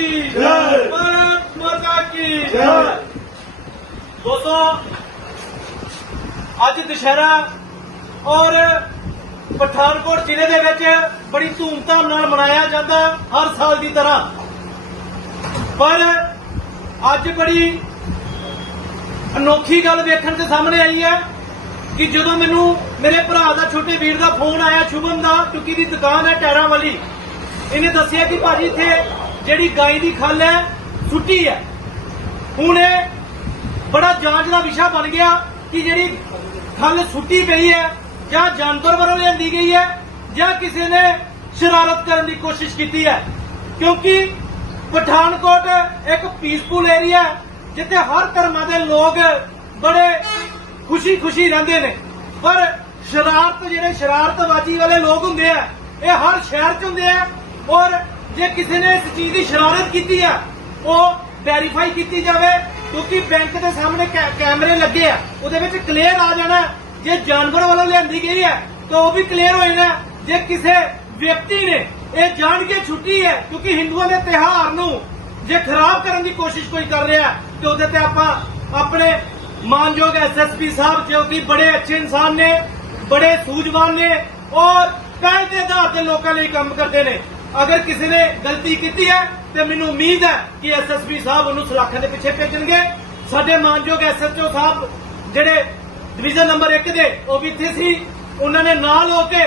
की जय। भारत माता की जय। ਦੋਸਤੋ ਅੱਜ ਦੁਸ਼ਹਿਰਾ ਔਰ ਪਠਾਨਕੋਟ ਜ਼ਿਲ੍ਹੇ ਦੇ ਵਿੱਚ ਬੜੀ ਧੂਮਧਾਮ ਨਾਲ ਮਨਾਇਆ ਜਾਂਦਾ ਹਰ ਸਾਲ ਦੀ ਤਰ੍ਹਾਂ ਪਰ ਅੱਜ ਬੜੀ ਅਨੋਖੀ ਗੱਲ ਵੇਖਣ ਦੇ ਸਾਹਮਣੇ ਆਈ ਹੈ ਕਿ ਜਦੋਂ ਮੈਨੂੰ ਮੇਰੇ ਭਰਾ ਦਾ ਛੋਟੇ ਵੀਰ ਦਾ ਫੋਨ ਆਇਆ ਸ਼ੁਭਮ ਦਾ ਕਿਉਂਕਿ ਦੀ ਦੁਕਾਨ ਹੈ ਟਾਇਰਾਂ ਵਾਲੀ ਇਹਨੇ ਦੱਸਿਆ ਕਿ ਭਾਜੀ ਇੱਥੇ ਜਿਹੜੀ ਗਾਈ ਦੀ ਖੱਲ ਹੈ, ਸੁੱਟੀ ਹੈ। ਹੁਣ ਇਹ ਬੜਾ ਜਾਂਚ ਦਾ ਵਿਸ਼ਾ ਬਣ ਗਿਆ ਕਿ ਜਿਹੜੀ ਖੱਲ ਸੁੱਟੀ ਪਈ ਹੈ, ਜਾਂ ਜਾਨਵਰ ਵੱਲੋਂ ਲਿਆਂਦੀ ਗਈ ਹੈ, ਜਾਂ ਕਿਸੇ ਨੇ ਸ਼ਰਾਰਤ ਕਰਨ ਦੀ ਕੋਸ਼ਿਸ਼ ਕੀਤੀ ਹੈ। ਕਿਉਂਕਿ ਪਠਾਨਕੋਟ ਇੱਕ ਪੀਸਫੁਲ ਏਰੀਆ ਹੈ, ਜਿੱਥੇ ਹਰ ਧਰਮਾਂ ਦੇ ਲੋਕ ਬੜੇ ਖੁਸ਼ੀ-ਖੁਸ਼ੀ ਰਹਿੰਦੇ ਨੇ। ਪਰ ਸ਼ਰਾਰਤ, ਜਿਹੜੇ ਸ਼ਰਾਰਤਬਾਜ਼ੀ ਵਾਲੇ ਲੋਕ ਹੁੰਦੇ ਆ, ਇਹ ਹਰ ਸ਼ਹਿਰ 'ਚ ਹੁੰਦੇ ਆ ਔਰ ਜੇ ਕਿਸੇ ਨੇ ਇਸ ਚੀਜ਼ ਦੀ ਸ਼ਰਾਰਤ ਕੀਤੀ ਆ, ਉਹ ਵੈਰੀਫਾਈ ਕੀਤੀ ਜਾਵੇ, ਕਿਉਂਕਿ ਬੈਂਕ ਦੇ ਸਾਹਮਣੇ ਕੈਮਰੇ ਲੱਗੇ ਆ, ਉਹਦੇ ਵਿੱਚ ਕਲੀਅਰ ਆ ਜਾਣਾ, ਜੇ ਜਾਨਵਰ ਵੱਲੋਂ ਲਿਆਂਦੀ ਗਈ ਹੈ ਤਾਂ ਉਹ ਵੀ ਕਲੀਅਰ ਹੋ ਜਾਣਾ। ਜੇ ਕਿਸੇ ਵਿਅਕਤੀ ਨੇ ਇਹ ਜਾਣ ਕੇ ਛੁੱਟੀ ਹੈ, ਕਿਉਂਕਿ ਹਿੰਦੂਆਂ ਦੇ ਤਿਉਹਾਰ ਨੂੰ ਜੇ ਖਰਾਬ ਕਰਨ ਦੀ ਕੋਸ਼ਿਸ਼ ਕੋਈ ਕਰ ਰਿਹਾ, ਤੇ ਉਹਦੇ ਤੇ ਆਪਾਂ ਆਪਣੇ ਮਾਨਯੋਗ ਐਸਐਸਪੀ ਸਾਹਿਬ, ਜੋ ਕਿ ਬੜੇ ਅੱਛੇ ਇਨਸਾਨ ਨੇ, ਬੜੇ ਸੂਝਵਾਨ ਨੇ, ਔਰ ਪਹਿਲ ਦੇ ਆਧਾਰ ਤੇ ਲੋਕਾਂ ਲਈ ਕੰਮ ਕਰਦੇ ਨੇ। ਅਗਰ ਕਿਸੇ ਨੇ ਗਲਤੀ ਕੀਤੀ ਹੈ, ਤੇ ਮੈਨੂੰ ਉਮੀਦ ਹੈ ਕਿ ਐਸਐਸਪੀ ਸਾਹਿਬ ਉਹਨੂੰ ਸਲਾਖਾਂ ਦੇ ਪਿੱਛੇ ਭੇਜਣਗੇ। ਸਾਡੇ ਮਾਨਯੋਗ ਐਸਐਚਓ ਸਾਹਿਬ ਜਿਹੜੇ ਡਿਵੀਜ਼ਨ ਨੰਬਰ 1 ਦੇ, ਉਹ ਵੀ ਇੱਥੇ ਸੀ। ਉਹਨਾਂ ਨੇ ਨਾਲ ਹੋ ਕੇ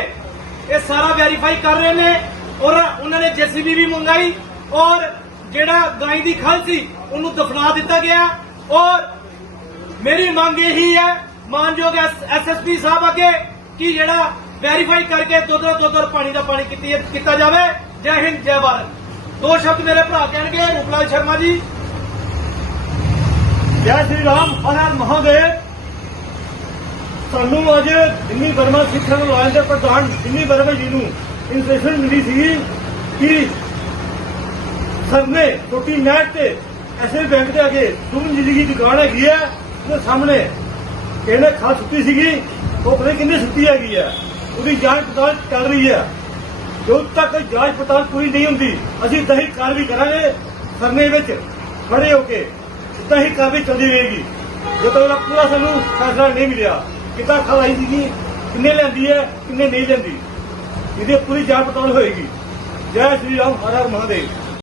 ਇਹ ਸਾਰਾ ਵੈਰੀਫਾਈ ਕਰ ਰਹੇ ਨੇ ਔਰ ਉਹਨਾਂ ਨੇ ਜੀਸੀਬੀ ਵੀ ਮੰਗਾਈ ਔਰ ਜਿਹੜਾ ਗਾਈ ਦੀ ਖਲ ਸੀ, ਉਹਨੂੰ ਦਫਨਾ ਦਿੱਤਾ ਗਿਆ। ਔਰ ਮੇਰੀ ਮੰਗ ਇਹੀ ਹੈ, ਮਾਨਯੋਗ ਐਸਐਸਪੀ ਸਾਹਿਬ ਅੱਗੇ ਕਿ ਜਿਹੜਾ ਵੈਰੀਫਾਈ ਕਰਕੇ ਦੁੱਧ ਦੁੱਧ ਪਾਣੀ ਦਾ ਪਾਣੀ ਕੀਤੀ ਕੀਤਾ ਜਾਵੇ। ਜੈ ਹਿੰਦ, ਜੈ ਭਾਰਤ। ਦੋ ਸ਼ਬਦ ਮੇਰੇ ਭਰਾ ਕਹਿਣਗੇ, ਰੂਪਲਾਲ ਸ਼ਰਮਾ ਜੀ। ਜੈ ਸ਼੍ਰੀ ਰਾਮ, ਹਰ ਹਰ ਮਹਾਦੇਵ। ਸਾਨੂੰ ਅੱਜ ਦਿੱਲੀ ਵਰਮਾ ਸਿੱਖਣ ਅਲਾਇੰਸ ਦੇ ਪ੍ਰਧਾਨ ਦਿੱਲੀ ਵਰਮਾ ਜੀ ਨੂੰ ਇਨਸਟਰਕਸ਼ਨ ਮਿਲੀ ਸੀ ਕਿ ਸਰ ਨੇ ਛੋਟੀ ਨੈਟ ਤੇ ਐਸੇ ਬੈਂਕ ਦੇ ਅੱਗੇ ਸੁਮਨ ਜੀ ਦੀ ਦੁਕਾਨ ਹੈਗੀ ਹੈ, ਉਹਦੇ ਸਾਹਮਣੇ ਇਹਨੇ ਖਾ ਸੁੱਤੀ ਸੀਗੀ, ਉਹ ਪਤਾ ਨੀ ਕਿੰਨੀ ਸੁੱਤੀ ਹੈਗੀ ਹੈ। ਉਹਦੀ ਜਾਂਚ ਪੜਤਾਲ ਚੱਲ ਰਹੀ ਹੈ। ਜਦੋਂ ਤੱਕ ਜਾਂਚ ਪੜਤਾਲ ਪੂਰੀ ਨਹੀਂ ਹੁੰਦੀ, ਅਸੀਂ ਦਹੀਂ ਕਾਰਵਾਈ ਕਰਾਂਗੇ, ਸਰਨੇ ਵਿੱਚ ਖੜੇ ਹੋ ਕੇ। ਤਾਂ ਹੀ ਕਾਰਵਾਈ ਚੱਲਦੀ ਰਹੇਗੀ। ਜਦੋਂ ਤੱਕ ਪੂਰਾ ਸਾਨੂੰ ਫੈਸਲਾ ਨਹੀਂ ਮਿਲਿਆ, ਕਿੱਦਾਂ ਖਲਾਈ ਸੀਗੀ, ਕਿੰਨੇ ਲੈਂਦੀ ਹੈ, ਕਿੰਨੇ ਨਹੀਂ ਲੈਂਦੀ। ਇਹਦੀ ਪੂਰੀ ਜਾਂਚ ਪੜਤਾਲ ਹੋਏਗੀ। ਜੈ ਸ਼੍ਰੀ ਰਾਮ, ਹਰ ਹਰ ਮਹਾਦੇਵ।